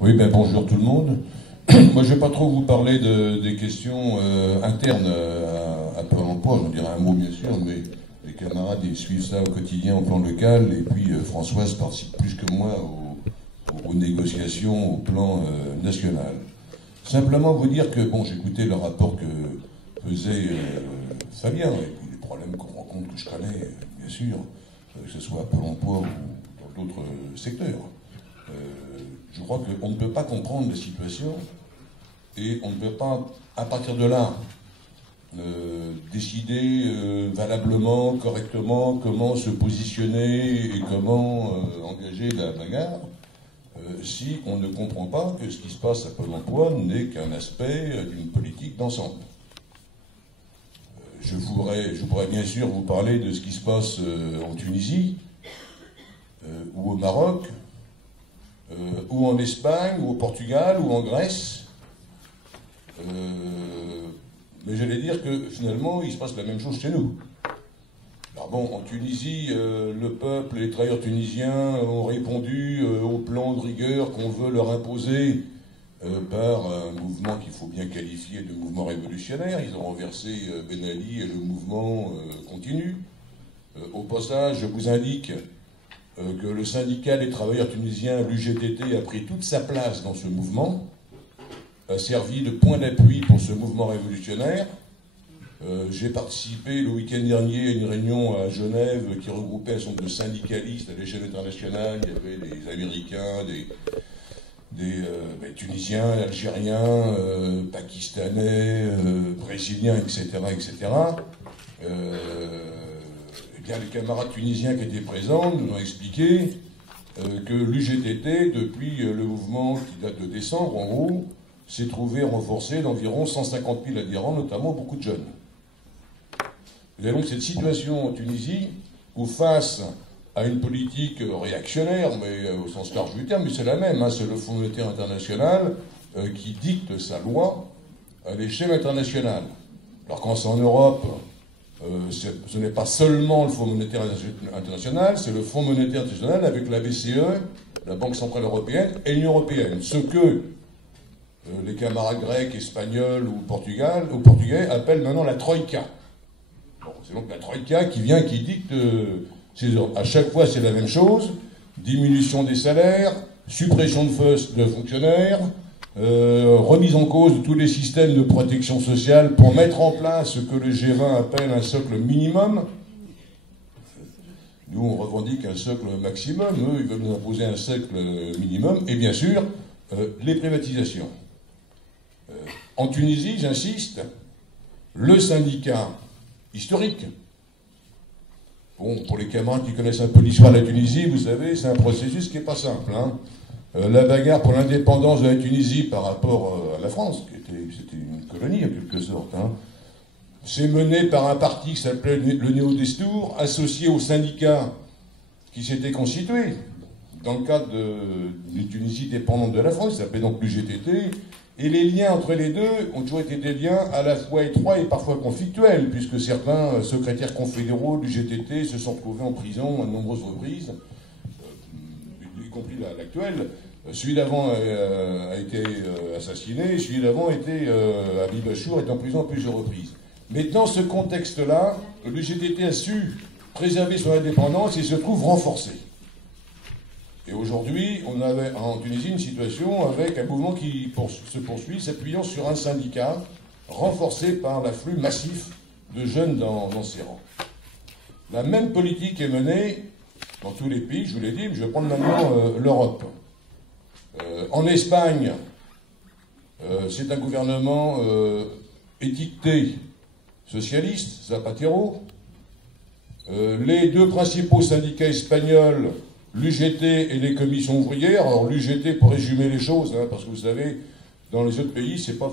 Oui, ben bonjour tout le monde. Moi, je ne vais pas trop vous parler des questions internes à Pôle emploi. J'en dirai un mot, bien sûr, mais les camarades ils suivent ça au quotidien au plan local. Et puis, Françoise participe plus que moi aux négociations au plan national. Simplement vous dire que, bon, j'écoutais le rapport que faisait Fabien, et puis les problèmes qu'on rencontre, que je connais, bien sûr, que ce soit à Pôle emploi ou dans d'autres secteurs. Je crois qu'on ne peut pas comprendre la situation et on ne peut pas, à partir de là, décider valablement, correctement, comment se positionner et comment engager la bagarre si on ne comprend pas que ce qui se passe à Pôle emploi n'est qu'un aspect d'une politique d'ensemble. Je pourrais bien sûr vous parler de ce qui se passe en Tunisie ou au Maroc, ou en Espagne, ou au Portugal, ou en Grèce. Mais j'allais dire que finalement, il se passe la même chose chez nous. Alors bon, en Tunisie, le peuple, les travailleurs tunisiens ont répondu au plan de rigueur qu'on veut leur imposer par un mouvement qu'il faut bien qualifier de mouvement révolutionnaire. Ils ont renversé Ben Ali et le mouvement continue. Au passage, je vous indique que le syndicat des travailleurs tunisiens, l'UGTT, a pris toute sa place dans ce mouvement, a servi de point d'appui pour ce mouvement révolutionnaire. J'ai participé le week-end dernier à une réunion à Genève qui regroupait un certain nombre de syndicalistes à l'échelle internationale. Il y avait des Américains, des Tunisiens, Algériens, Pakistanais, Brésiliens, etc., etc. Les camarades tunisiens qui étaient présents nous ont expliqué que l'UGTT, depuis le mouvement qui date de décembre, en gros, s'est trouvé renforcé d'environ 150 000 adhérents, notamment beaucoup de jeunes. Vous avez donc cette situation en Tunisie où, face à une politique réactionnaire, mais au sens large du terme, mais c'est la même, hein, c'est le Fonds monétaire international qui dicte sa loi à l'échelle internationale. Alors quand c'est en Europe, ce n'est pas seulement le Fonds monétaire international, c'est le Fonds monétaire international avec la BCE, la Banque centrale européenne et l'Union européenne. Ce que les camarades grecs, espagnols ou portugais appellent maintenant la Troïka. Bon, c'est donc la Troïka qui vient, qui dicte ces ordres. À chaque fois, c'est la même chose. Diminution des salaires, suppression de fonctionnaires, remise en cause de tous les systèmes de protection sociale pour mettre en place ce que le G20 appelle un socle minimum. Nous, on revendique un socle maximum. Eux, ils veulent nous imposer un socle minimum. Et bien sûr, les privatisations. En Tunisie, j'insiste, le syndicat historique. Bon, pour les camarades qui connaissent un peu l'histoire de la Tunisie, vous savez, c'est un processus qui n'est pas simple, hein. La bagarre pour l'indépendance de la Tunisie par rapport à la France, c'était une colonie en quelque sorte, hein, c'est mené par un parti qui s'appelait le Néo-Destour, associé au syndicat qui s'était constitué dans le cadre d'une Tunisie dépendante de la France, qui s'appelait donc l'UGTT, et les liens entre les deux ont toujours été des liens à la fois étroits et parfois conflictuels, puisque certains secrétaires confédéraux de l'UGTT se sont retrouvés en prison à de nombreuses reprises, y compris l'actuel. Celui d'avant a été assassiné, celui d'avant était à Bibachour, est en prison à plusieurs reprises. Mais dans ce contexte-là, l'UGTT a su préserver son indépendance et se trouve renforcé. Et aujourd'hui, on avait en Tunisie une situation avec un mouvement qui se poursuit, s'appuyant sur un syndicat renforcé par l'afflux massif de jeunes dans ses rangs. La même politique est menée dans tous les pays, je vous l'ai dit, mais je vais prendre maintenant l'Europe. En Espagne, c'est un gouvernement étiqueté socialiste, Zapatero. Les deux principaux syndicats espagnols, l'UGT et les commissions ouvrières. Alors l'UGT, pour résumer les choses, hein, parce que vous savez, dans les autres pays, c'est pas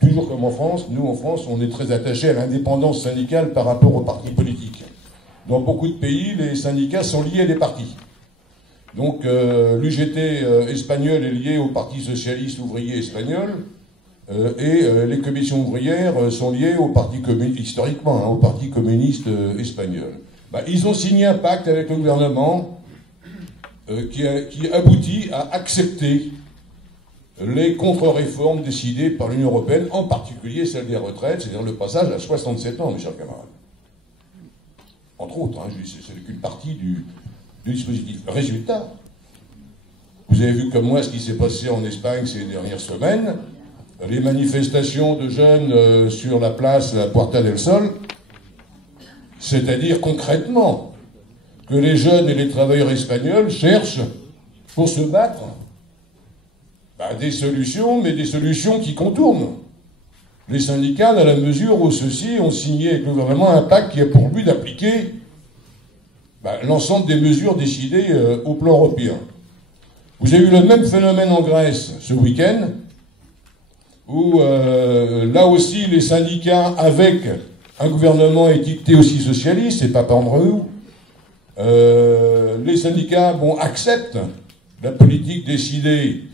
toujours comme en France. Nous, en France, on est très attachés à l'indépendance syndicale par rapport aux partis politiques. Dans beaucoup de pays, les syndicats sont liés à des partis. Donc l'UGT espagnol est lié au Parti socialiste ouvrier espagnol et les commissions ouvrières sont liées au Parti communiste, historiquement, hein, au Parti communiste espagnol. Ils ont signé un pacte avec le gouvernement qui aboutit à accepter les contre-réformes décidées par l'Union européenne, en particulier celle des retraites, c'est-à-dire le passage à 67 ans, mes chers camarades. Entre autres, hein, c'est qu'une partie du dispositif. Résultat, vous avez vu comme moi ce qui s'est passé en Espagne ces dernières semaines, les manifestations de jeunes sur la place Puerta del Sol, c'est-à-dire concrètement que les jeunes et les travailleurs espagnols cherchent, pour se battre, des solutions, mais des solutions qui contournent les syndicats, dans la mesure où ceux-ci ont signé avec le gouvernement un pacte qui a pour but d'appliquer l'ensemble des mesures décidées au plan européen. Vous avez eu le même phénomène en Grèce ce week-end, où là aussi les syndicats, avec un gouvernement étiqueté aussi socialiste, c'est Papandreou, les syndicats acceptent la politique décidée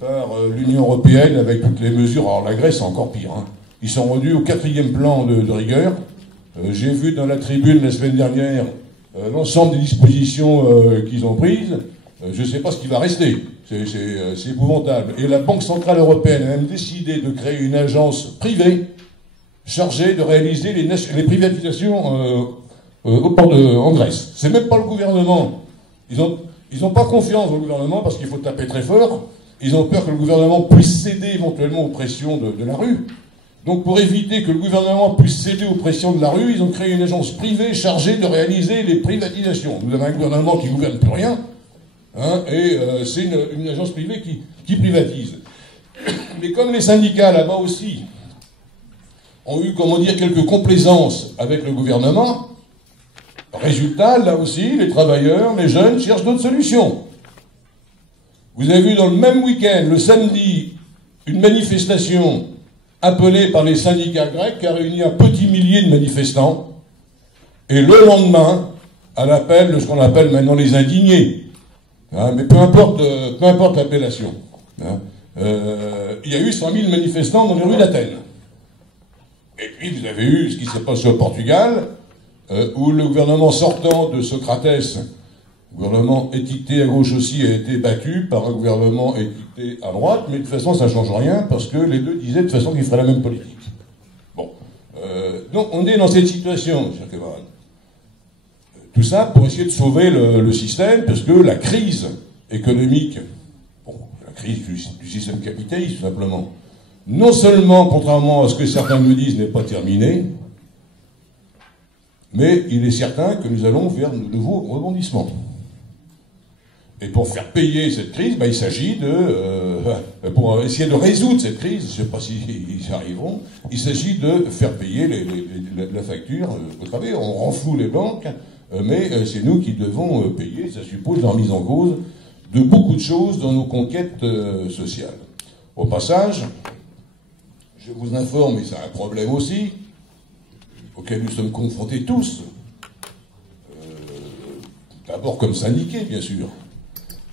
par l'Union européenne avec toutes les mesures. Alors la Grèce, c'est encore pire. Hein. Ils sont rendus au 4e plan de rigueur. J'ai vu dans la tribune la semaine dernière l'ensemble des dispositions qu'ils ont prises. Je ne sais pas ce qui va rester. C'est épouvantable. Et la Banque Centrale Européenne a même décidé de créer une agence privée chargée de réaliser les privatisations en Grèce. C'est même pas le gouvernement. Ils n'ont pas confiance au gouvernement parce qu'il faut taper très fort. Ils ont peur que le gouvernement puisse céder éventuellement aux pressions de la rue. Donc pour éviter que le gouvernement puisse céder aux pressions de la rue, ils ont créé une agence privée chargée de réaliser les privatisations. Vous avez un gouvernement qui ne gouverne plus rien, hein, et c'est une agence privée qui privatise. Mais comme les syndicats là-bas aussi ont eu, comment dire, quelques complaisances avec le gouvernement, résultat, là aussi, les travailleurs, les jeunes cherchent d'autres solutions. Vous avez vu dans le même week-end, le samedi, une manifestation appelée par les syndicats grecs qui a réuni un petit millier de manifestants. Et le lendemain, à l'appel de ce qu'on appelle maintenant les indignés. Hein, mais peu importe l'appellation. Hein, il y a eu 100 000 manifestants dans les rues d'Athènes. Et puis vous avez eu ce qui s'est passé au Portugal, où le gouvernement sortant de Socrates, gouvernement étiqueté à gauche aussi, a été battu par un gouvernement étiqueté à droite, mais de toute façon ça ne change rien, parce que les deux disaient de toute façon qu'ils feraient la même politique. Bon. Donc on est dans cette situation, chers camarades. Tout ça pour essayer de sauver le système, parce que la crise économique, la crise du système capitaliste, tout simplement, non seulement, contrairement à ce que certains me disent, n'est pas terminée, mais il est certain que nous allons vers de nouveaux rebondissements. Et pour faire payer cette crise, il s'agit pour essayer de résoudre cette crise, je ne sais pas s'ils y arriveront, il s'agit de faire payer la facture au travail. On renfloue les banques, mais c'est nous qui devons payer. Ça suppose la remise en cause de beaucoup de choses dans nos conquêtes sociales. Au passage, je vous informe, et c'est un problème aussi, auquel nous sommes confrontés tous, d'abord comme syndiqués, bien sûr,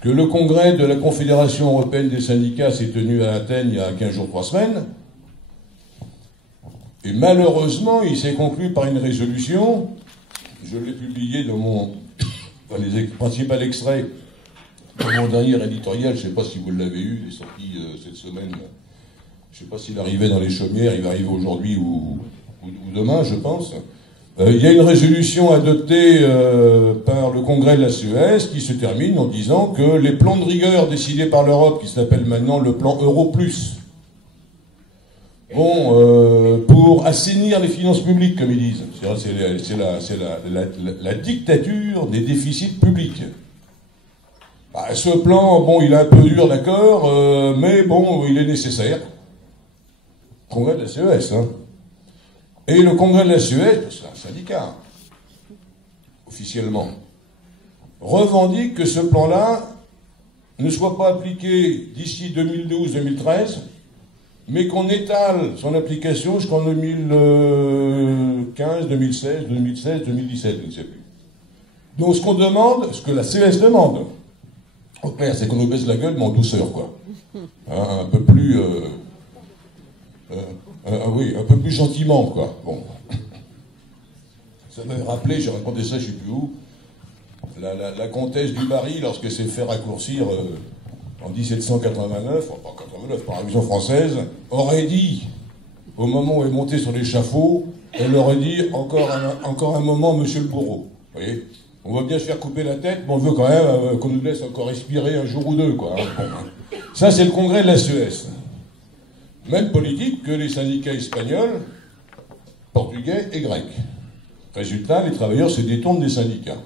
que le congrès de la Confédération européenne des syndicats s'est tenu à Athènes il y a 15 jours, 3 semaines, et malheureusement, il s'est conclu par une résolution, je l'ai publiée dans les principaux extraits de mon dernier éditorial, je ne sais pas si vous l'avez eu, il est sorti cette semaine, je ne sais pas s'il arrivait dans les chaumières, il va arriver aujourd'hui ou demain, je pense. Il y a une résolution adoptée par le congrès de la CES qui se termine en disant que les plans de rigueur décidés par l'Europe, qui s'appelle maintenant le plan Euro+, pour assainir les finances publiques, comme ils disent. C'est la dictature des déficits publics. Ce plan, il est un peu dur, d'accord, mais il est nécessaire. Congrès de la CES, hein. Et le congrès de la CES, c'est un syndicat, officiellement, revendique que ce plan-là ne soit pas appliqué d'ici 2012-2013, mais qu'on étale son application jusqu'en 2015, 2016, 2017, je ne sais plus. Donc ce qu'on demande, ce que la CES demande, au clair, c'est qu'on nous baisse la gueule, mais en douceur, quoi. Hein, un peu plus... oui, un peu plus gentiment, quoi. Bon. Ça m'a rappelé, j'ai raconté ça, je ne sais plus où, la comtesse du Barry, lorsqu'elle s'est fait raccourcir en 1789, enfin Pavlov, par la Révolution française, aurait dit, au moment où elle est montée sur l'échafaud, elle aurait dit encore un moment, monsieur le bourreau. Vous voyez, on va bien se faire couper la tête, mais on veut quand même qu'on nous laisse encore respirer un jour ou deux, quoi. Bon, ça, c'est le congrès de la CES. Même politique que les syndicats espagnols, portugais et grecs. Résultat, les travailleurs se détournent des syndicats.